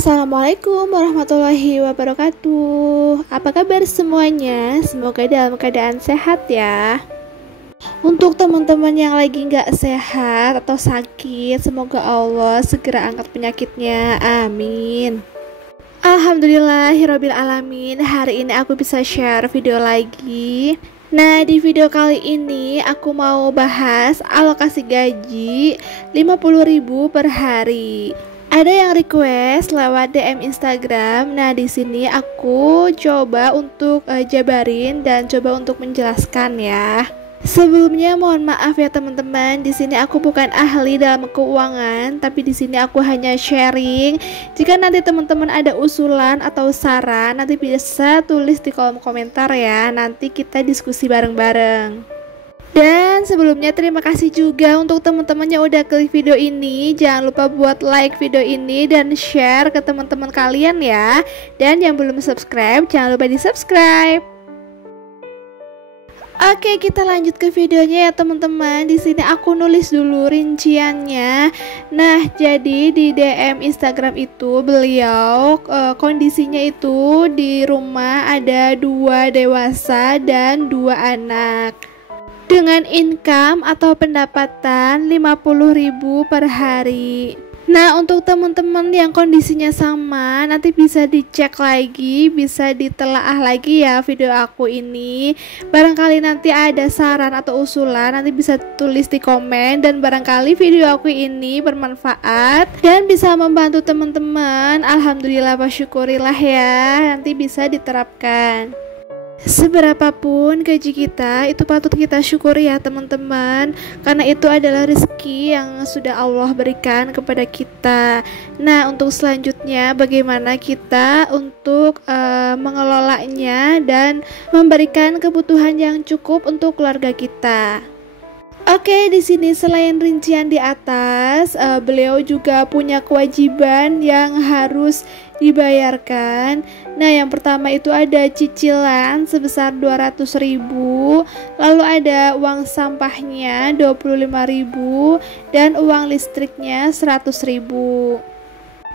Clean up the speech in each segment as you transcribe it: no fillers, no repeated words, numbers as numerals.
Assalamualaikum warahmatullahi wabarakatuh. Apa kabar semuanya? Semoga dalam keadaan sehat ya. Untuk teman-teman yang lagi nggak sehat atau sakit, semoga Allah segera angkat penyakitnya. Amin. Alhamdulillahirabbil alamin. Hari ini aku bisa share video lagi. Nah, di video kali ini aku mau bahas alokasi gaji 50.000 per hari. Ada yang request lewat DM Instagram. Nah, di sini aku coba untuk jabarin dan coba untuk menjelaskan ya. Sebelumnya mohon maaf ya teman-teman. Di sini aku bukan ahli dalam keuangan, tapi di sini aku hanya sharing. Jika nanti teman-teman ada usulan atau saran, nanti bisa tulis di kolom komentar ya. Nanti kita diskusi bareng-bareng. Dan sebelumnya terima kasih juga untuk teman-teman yang udah klik video ini. Jangan lupa buat like video ini dan share ke teman-teman kalian ya. Dan yang belum subscribe, jangan lupa di subscribe. Oke, kita lanjut ke videonya ya teman-teman. Di sini aku nulis dulu rinciannya. Nah, jadi di DM Instagram itu beliau kondisinya itu di rumah ada 2 dewasa dan 2 anak. Dengan income atau pendapatan 50.000 per hari. Nah, untuk teman-teman yang kondisinya sama, nanti bisa dicek lagi, bisa ditelaah lagi ya video aku ini. Barangkali nanti ada saran atau usulan, nanti bisa tulis di komen. Dan barangkali video aku ini bermanfaat dan bisa membantu teman-teman. Alhamdulillah wa syukurilah ya, nanti bisa diterapkan. Seberapapun gaji kita, itu patut kita syukuri ya teman-teman, karena itu adalah rezeki yang sudah Allah berikan kepada kita. Nah, untuk selanjutnya bagaimana kita untuk mengelolanya dan memberikan kebutuhan yang cukup untuk keluarga kita. Oke, di sini selain rincian di atas, beliau juga punya kewajiban yang harus dibayarkan. Nah, yang pertama itu ada cicilan sebesar 200.000, lalu ada uang sampahnya 25.000 dan uang listriknya 100.000.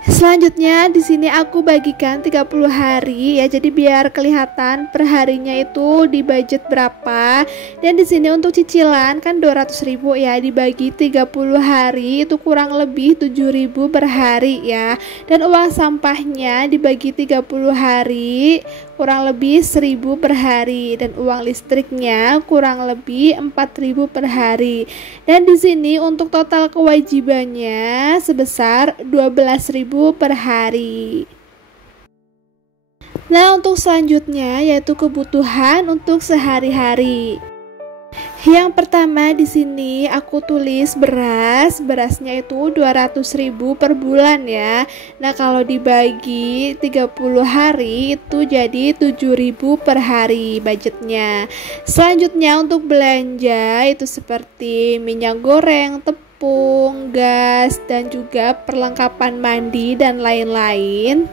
Selanjutnya di sini aku bagikan 30 hari ya, jadi biar kelihatan per harinya itu di budget berapa. Dan di sini untuk cicilan kan 200.000 ya, dibagi 30 hari itu kurang lebih 7.000 per hari ya. Dan uang sampahnya dibagi 30 hari kurang lebih 1.000 per hari, dan uang listriknya kurang lebih 4.000 per hari. Dan di sini untuk total kewajibannya sebesar 12.000 per hari. Nah, untuk selanjutnya yaitu kebutuhan untuk sehari-hari. Yang pertama di sini aku tulis beras. Berasnya itu 200.000 per bulan ya. Nah, kalau dibagi 30 hari itu jadi 7.000 per hari budgetnya. Selanjutnya untuk belanja itu seperti minyak goreng, tepung, gas, dan juga perlengkapan mandi dan lain-lain.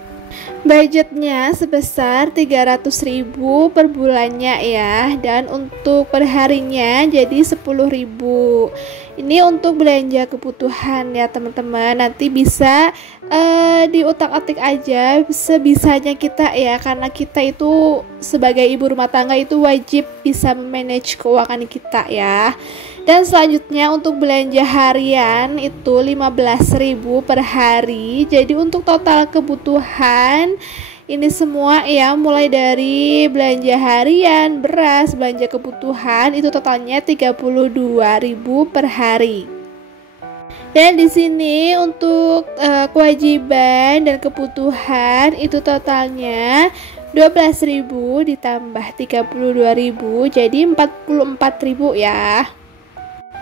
Budgetnya sebesar 300.000 per bulannya ya, dan untuk perharinya jadi 10.000. Ini untuk belanja kebutuhan ya teman-teman. Nanti bisa diutak-atik aja sebisanya kita ya, karena kita itu sebagai ibu rumah tangga itu wajib bisa memanage keuangan kita ya. Dan selanjutnya untuk belanja harian itu 15.000 per hari. Jadi untuk total kebutuhan ini semua ya, mulai dari belanja harian, beras, belanja kebutuhan itu totalnya 32.000 per hari. Dan di sini untuk kewajiban dan kebutuhan itu totalnya 12.000 ditambah 32.000 jadi 44.000 ya.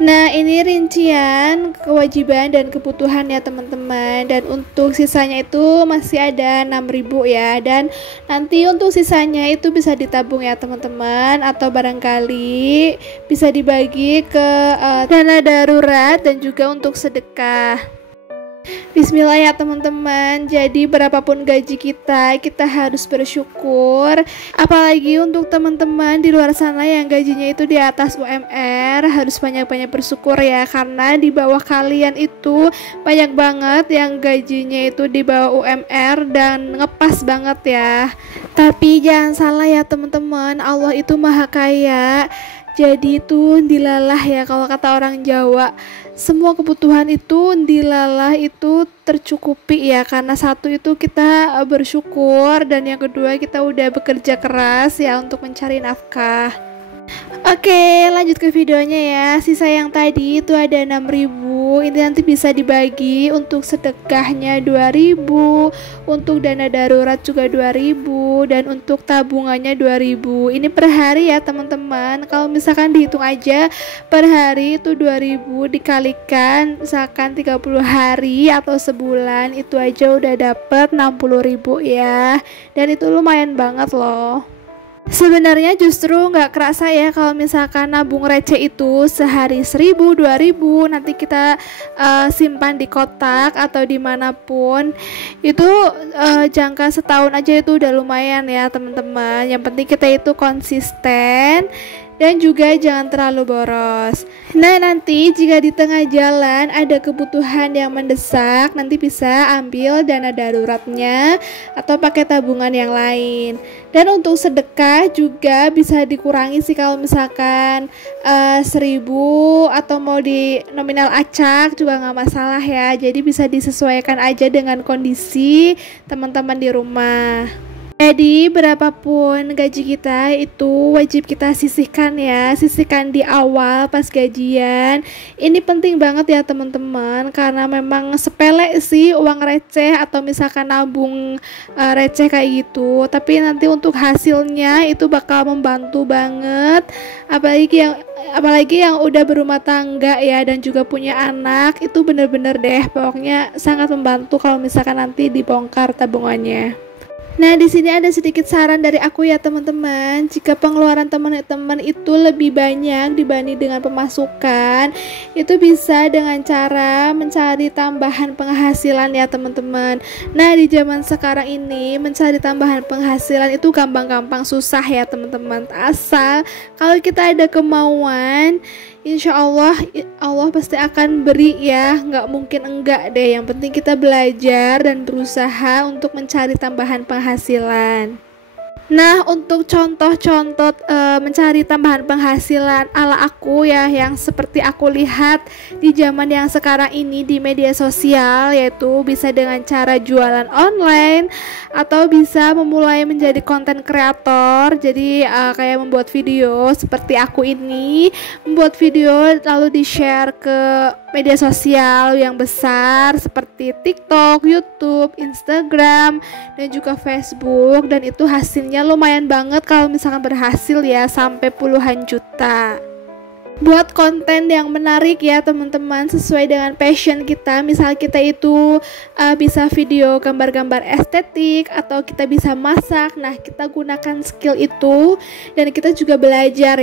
Nah, ini rincian kewajiban dan kebutuhan ya teman-teman. Dan untuk sisanya itu masih ada 6.000 ya. Dan nanti untuk sisanya itu bisa ditabung ya teman-teman, atau barangkali bisa dibagi ke dana darurat dan juga untuk sedekah. Bismillah ya teman-teman. Jadi berapapun gaji kita harus bersyukur. Apalagi untuk teman-teman di luar sana yang gajinya itu di atas UMR, harus banyak-banyak bersyukur ya, karena di bawah kalian itu banyak banget yang gajinya itu di bawah UMR dan ngepas banget ya. Tapi jangan salah ya teman-teman, Allah itu maha kaya. Jadi itu dilalah ya, kalau kata orang Jawa, semua kebutuhan itu dilalah itu tercukupi ya, karena satu itu kita bersyukur, dan yang kedua kita udah bekerja keras ya untuk mencari nafkah. Oke, lanjut ke videonya ya. Sisa yang tadi itu ada 6.000. Ini nanti bisa dibagi untuk sedekahnya 2.000, untuk dana darurat juga 2.000, dan untuk tabungannya 2.000. Ini per hari ya teman-teman. Kalau misalkan dihitung aja per hari itu 2.000 dikalikan misalkan 30 hari atau sebulan, itu aja udah dapet 60.000 ya. Dan itu lumayan banget loh. Sebenarnya justru nggak kerasa ya kalau misalkan nabung receh itu sehari 1.000, 2.000, nanti kita simpan di kotak atau dimanapun, itu jangka setahun aja itu udah lumayan ya teman-teman. Yang penting kita itu konsisten dan juga jangan terlalu boros. Nah, nanti jika di tengah jalan ada kebutuhan yang mendesak, nanti bisa ambil dana daruratnya atau pakai tabungan yang lain. Dan untuk sedekah juga bisa dikurangi sih, kalau misalkan 1.000 atau mau di nominal acak juga nggak masalah ya. Jadi bisa disesuaikan aja dengan kondisi teman-teman di rumah. Jadi berapapun gaji kita itu wajib kita sisihkan ya, sisihkan di awal pas gajian. Ini penting banget ya teman-teman, karena memang sepele sih uang receh atau misalkan nabung receh kayak gitu, tapi nanti untuk hasilnya itu bakal membantu banget, apalagi yang udah berumah tangga ya dan juga punya anak, itu bener-bener deh pokoknya sangat membantu kalau misalkan nanti dibongkar tabungannya. Nah, di sini ada sedikit saran dari aku ya teman-teman. Jika pengeluaran teman-teman itu lebih banyak dibanding dengan pemasukan, itu bisa dengan cara mencari tambahan penghasilan ya teman-teman. Nah, di zaman sekarang ini mencari tambahan penghasilan itu gampang-gampang susah ya teman-teman. Asal kalau kita ada kemauan, insya Allah pasti akan beri ya, nggak mungkin enggak deh. Yang penting kita belajar dan berusaha untuk mencari tambahan penghasilan. Nah, untuk contoh-contoh mencari tambahan penghasilan ala aku ya, yang seperti aku lihat di zaman yang sekarang ini di media sosial, yaitu bisa dengan cara jualan online atau bisa memulai menjadi konten kreator. Jadi kayak membuat video seperti aku ini, membuat video lalu di-share ke media sosial yang besar seperti TikTok, YouTube, Instagram, dan juga Facebook, dan itu hasilnya lumayan banget kalau misalkan berhasil ya, sampai puluhan juta. Buat konten yang menarik ya teman-teman, sesuai dengan passion kita. Misal kita itu bisa video gambar-gambar estetik atau kita bisa masak. Nah, kita gunakan skill itu, dan kita juga belajar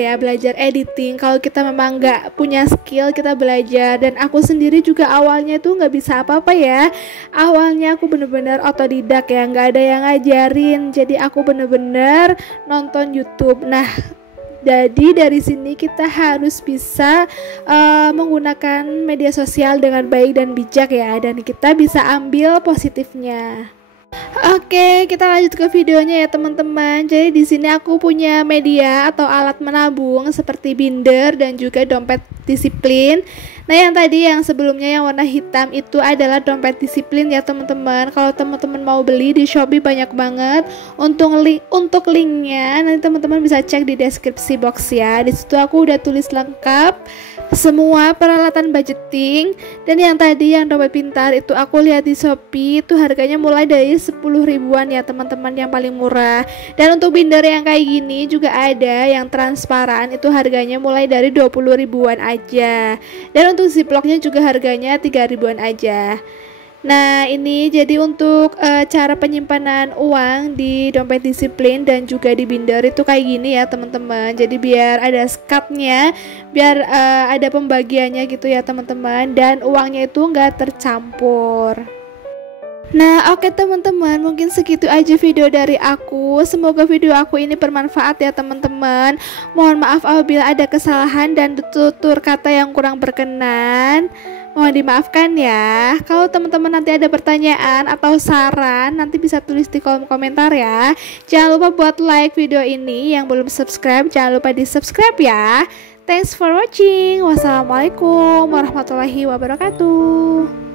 editing. Kalau kita memang nggak punya skill, kita belajar. Dan aku sendiri juga awalnya itu nggak bisa apa-apa ya. Awalnya aku bener-bener otodidak ya, nggak ada yang ngajarin. Jadi aku bener-bener nonton YouTube. Nah, jadi dari sini kita harus bisa menggunakan media sosial dengan baik dan bijak ya, dan kita bisa ambil positifnya. Oke, kita lanjut ke videonya ya teman-teman. Jadi di sini aku punya media atau alat menabung seperti binder dan juga dompet disiplin. Nah, yang tadi yang sebelumnya yang warna hitam itu adalah dompet disiplin ya teman-teman. Kalau teman-teman mau beli di Shopee banyak banget. Untuk linknya nanti teman-teman bisa cek di deskripsi box ya. Di situ aku udah tulis lengkap semua peralatan budgeting. Dan yang tadi yang dompet pintar itu aku lihat di Shopee itu harganya mulai dari 10 ribuan ya teman-teman, yang paling murah. Dan untuk binder yang kayak gini juga ada yang transparan, itu harganya mulai dari 20 ribuan aja. Dan untuk ziplocknya juga harganya 3 ribuan aja. Nah, ini jadi untuk cara penyimpanan uang di dompet disiplin dan juga di binder itu kayak gini ya teman-teman. Jadi biar ada skatnya, biar ada pembagiannya gitu ya teman-teman, dan uangnya itu nggak tercampur. Nah, oke teman-teman, mungkin segitu aja video dari aku. Semoga video aku ini bermanfaat ya teman-teman. Mohon maaf apabila ada kesalahan dan tutur kata yang kurang berkenan. Mohon dimaafkan ya. Kalau teman-teman nanti ada pertanyaan atau saran, nanti bisa tulis di kolom komentar ya. Jangan lupa buat like video ini. Yang belum subscribe, jangan lupa di subscribe ya. Thanks for watching. Wassalamualaikum warahmatullahi wabarakatuh.